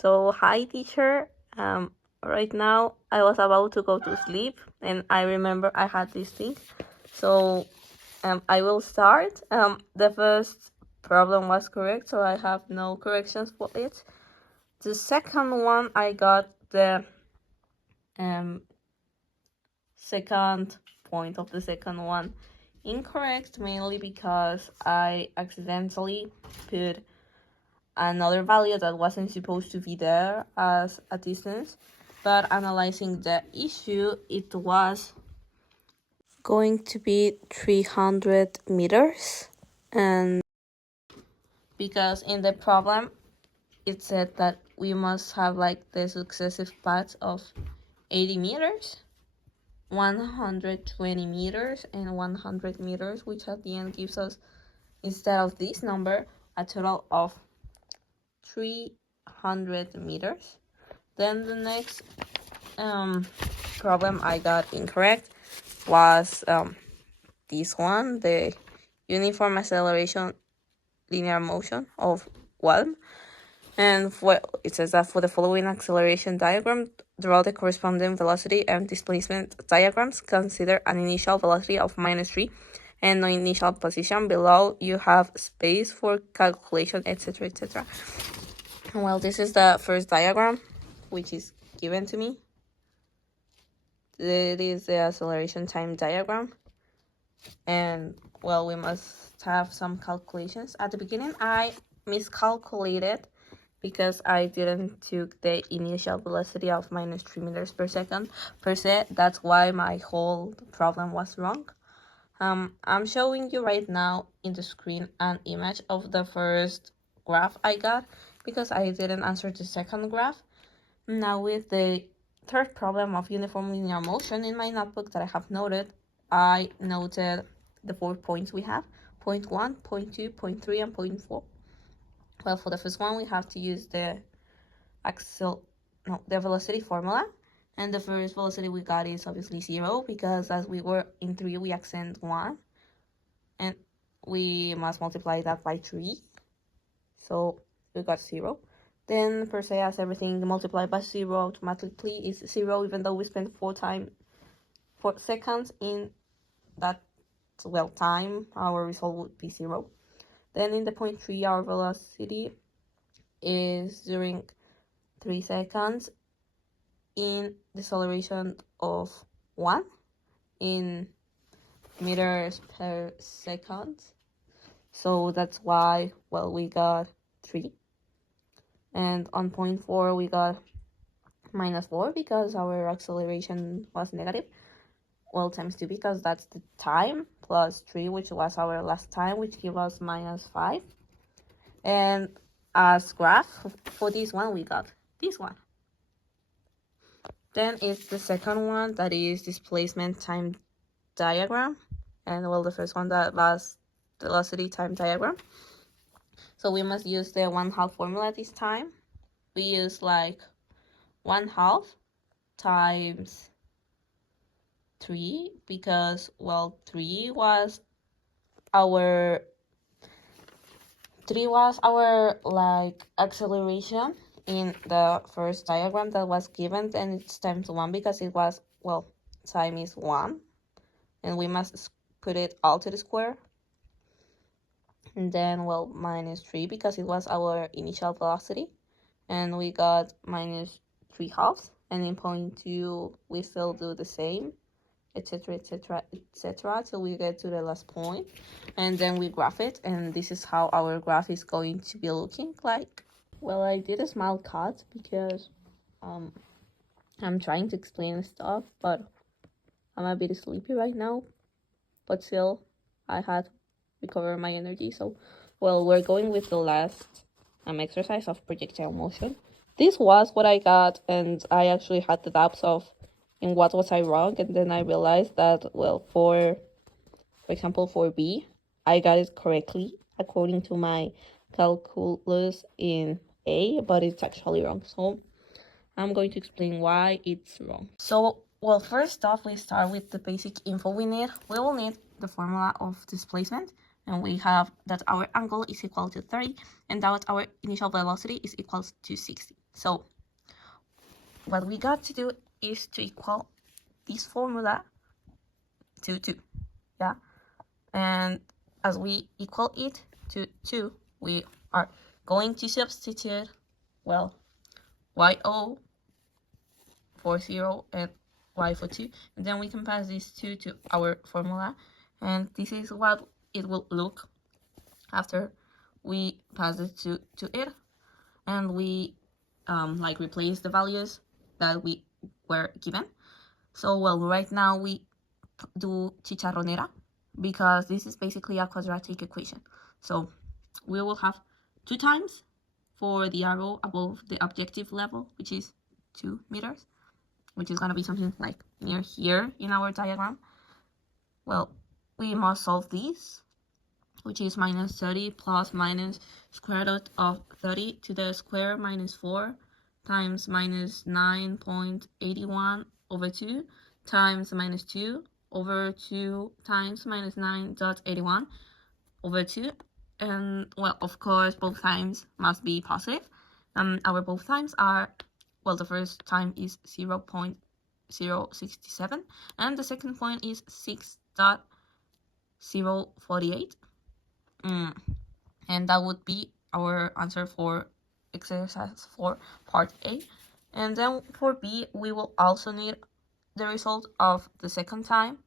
So, hi teacher. Right now I was about to go to sleep and I remember I had this thing. So, I will start. The first problem was correct, so I have no corrections for it. The second one, I got the second point of the second one incorrect, mainly because I accidentally put another value that wasn't supposed to be there as a distance, but analyzing the issue, it was going to be 300 meters. And because in the problem it said that we must have like the successive paths of 80 meters, 120 meters, and 100 meters, which at the end gives us, instead of this number, a total of 300 meters. Then the next problem I got incorrect was this one, the uniform acceleration linear motion of Walm. And it says that for the following acceleration diagram, draw the corresponding velocity and displacement diagrams. Consider an initial velocity of -3 and no initial position. Below you have space for calculation, etc., etc. Well, this is the first diagram, which is given to me. It is the acceleration time diagram. And, well, we must have some calculations. At the beginning, I miscalculated because I didn't took the initial velocity of -3 meters per second per se. That's why my whole problem was wrong. I'm showing you right now in the screen an image of the first graph I got because I didn't answer the second graph. Now with the third problem of uniform linear motion in my notebook that I have noted, I noted the 4 points we have, point 1, point 2, point 3, and point 4. Well, for the first one, we have to use the velocity formula. And the first velocity we got is obviously 0 because as we were in 3, we accent 1. And we must multiply that by 3. So we got 0. Then per se, as everything multiplied by 0 automatically is 0, even though we spent 4 seconds in that time, our result would be 0. Then in the point 3, our velocity is during 3 seconds in deceleration of 1 in meters per second. So that's why, well, we got 3. And on point 4, we got -4 because our acceleration was negative. Well, times 2 because that's the time, plus 3, which was our last time, which gives us -5. And as graph for this one, we got this one. Then it's the second one, that is displacement time diagram. And, well, the first one, that was velocity time diagram. So we must use the 1/2 formula this time. We use like 1/2 times 3 because, well, 3 was our like acceleration in the first diagram that was given, and it's times 1 because it was, well, time is 1 and we must put it all to the square. And then, well, -3 because it was our initial velocity, and we got -3/2. And in point 2 we still do the same, etc., etc., etc., till we get to the last point, and then we graph it, and this is how our graph is going to be looking like. Well, I did a small cut because I'm trying to explain stuff, but I'm a bit sleepy right now, but still I had recovered my energy. So, well, we're going with the last exercise of projectile motion. This was what I got, and I actually had the doubts of in what was I wrong, and then I realized that, well, for example, for B, I got it correctly according to my calculus in A, but it's actually wrong. So I'm going to explain why it's wrong. So, well, first off, we start with the basic info we need. We will need the formula of displacement, and we have that our angle is equal to 30 and that our initial velocity is equal to 60. So what we got to do is to equal this formula to 2, yeah? And as we equal it to 2, we are going to substitute, well, y0 for 0 and y for 2, and then we can pass these 2 to our formula, and this is what it will look after we pass it to it, and we like replace the values that we were given. So well, right now we do chicharronera because this is basically a quadratic equation. So we will have 2 times for the arrow above the objective level, which is 2 meters, which is going to be something like near here in our diagram. Well, we must solve this, which is minus 30 plus minus square root of 30 to the square minus 4 times minus 9.81 over 2 times minus 2 over 2 times minus 9.81 over 2. And well, of course, both times must be positive. Our both times are, well, the first time is 0.067 and the second point is 6.048. And that would be our answer for exercise for part A. And then for B, we will also need the result of the second time,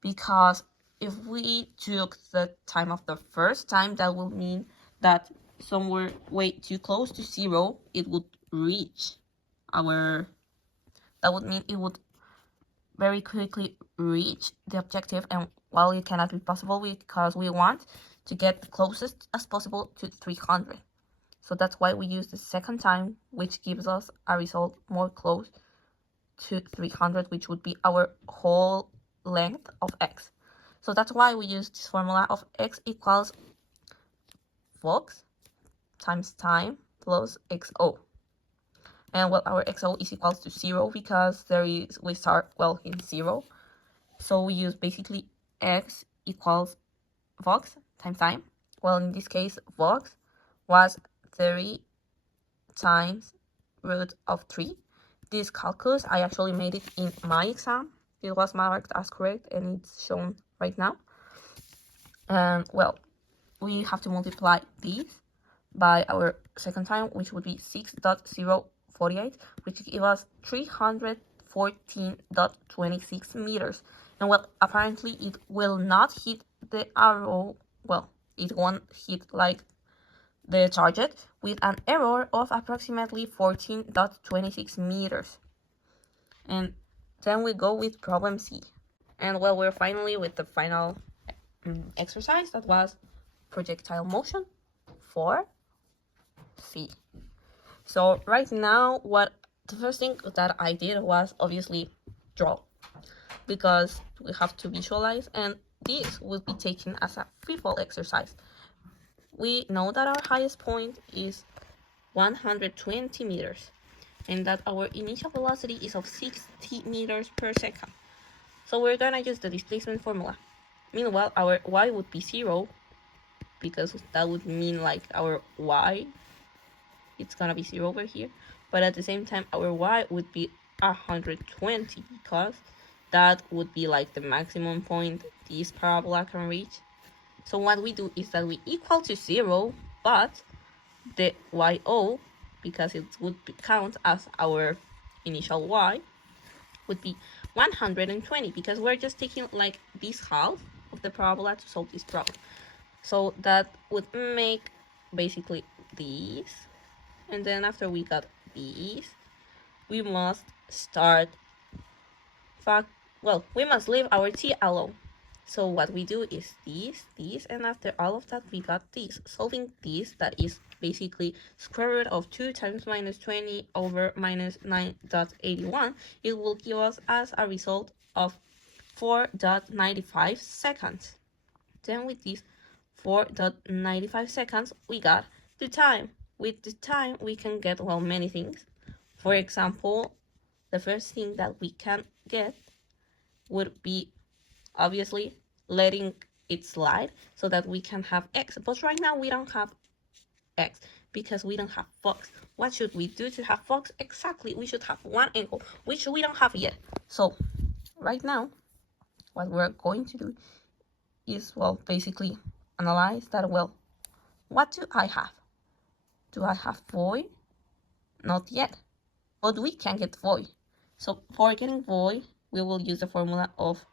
because if we took the time of the first time, that would mean that somewhere way too close to 0, it would reach that would mean it would very quickly reach the objective, and while it cannot be possible because we want to get the closest as possible to 300. So that's why we use the second time, which gives us a result more close to 300, which would be our whole length of x. So that's why we use this formula of x equals Vox times time plus xo. And well, our xo is equals to 0 because we start, well, in 0. So we use basically x equals Vox times time. Well, in this case, Vox was 30 times root of 3. This calculus, I actually made it in my exam. It was marked as correct and it's shown right now. And well, we have to multiply this by our second time, which would be 6.048, which gives us 314.26 meters. And well, apparently it will not hit the arrow, well, it won't hit like the target with an error of approximately 14.26 meters. And then we go with problem C. And well, we're finally with the final exercise, that was projectile motion for C. So right now, the first thing that I did was obviously draw, because we have to visualize, and this will be taken as a free fall exercise. We know that our highest point is 120 meters and that our initial velocity is of 60 meters per second. So we're gonna use the displacement formula. Meanwhile, our y would be 0, because that would mean like our y, it's gonna be 0 over here. But at the same time, our y would be 120, because that would be like the maximum point this parabola can reach. So what we do is that we equal to 0, but the y0, because it would count as our initial y, would be 120, because we're just taking like this half of the parabola to solve this problem. So that would make basically this, and then after we got this, we must start, we must leave our t alone. So what we do is this, and after all of that, we got this. Solving this, that is basically square root of 2 times minus 20 over minus 9.81, it will give us as a result of 4.95 seconds. Then with this 4.95 seconds, we got the time. With the time, we can get, well, many things. For example, the first thing that we can get would be obviously letting its slide so that we can have x. But right now we don't have x because we don't have Fox. What should we do to have Fox? Exactly, we should have one angle, which we don't have yet. So right now, what we're going to do is, well, basically analyze that. Well, what do I have? Do I have void? Not yet, but we can get void. So for getting void, we will use the formula of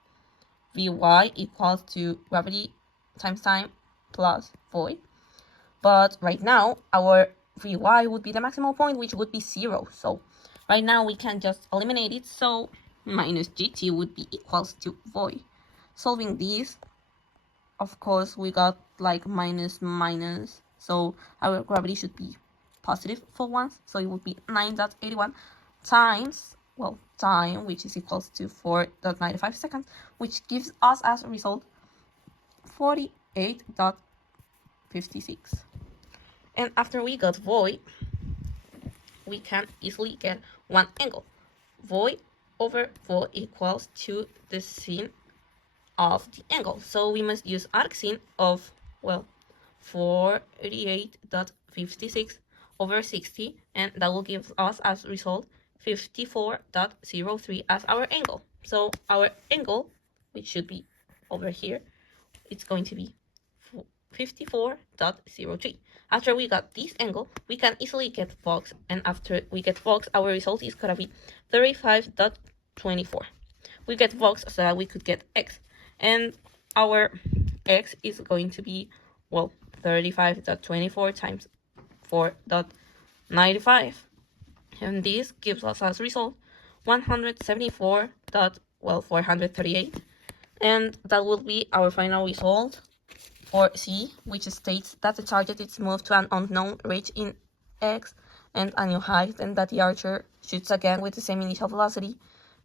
Vy equals to gravity times time plus void. But right now, our Vy would be the maximal point, which would be 0. So right now, we can just eliminate it. So minus gt would be equals to void. Solving this, of course, we got like minus. So our gravity should be positive for once. So it would be 9.81 times, well, time, which is equals to 4.95 seconds, which gives us as a result 48.56. And after we got void, we can easily get one angle. Void over void equals to the sine of the angle. So we must use arcsine of, well, 48.56 over 60, and that will give us as a result 54.03 as our angle. So our angle, which should be over here, it's going to be 54.03. After we got this angle, we can easily get Vox, and after we get Vox, our result is gonna be 35.24. We get Vox so that we could get x, and our x is going to be, well, 35.24 times 4.95, and this gives us as result 174.438, and that will be our final result for C, which states that the target is moved to an unknown range in x and a new height, and that the archer shoots again with the same initial velocity,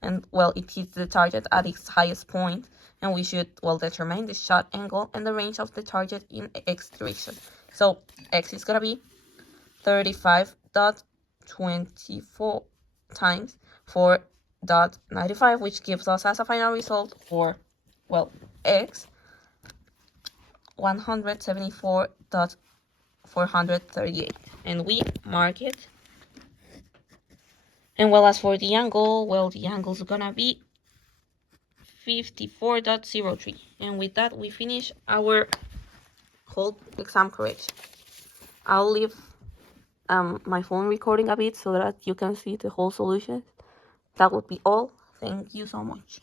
and, well, it hits the target at its highest point, and we should, well, determine the shot angle and the range of the target in x duration. So x is gonna be 35.24 times 4.95, which gives us as a final result for, well, x 174.438, and we mark it. And, well, as for the angle, well, the angle is gonna be 54.03, and with that we finish our whole exam correction. I'll leave my phone recording a bit so that you can see the whole solution. That would be all. Thank you so much.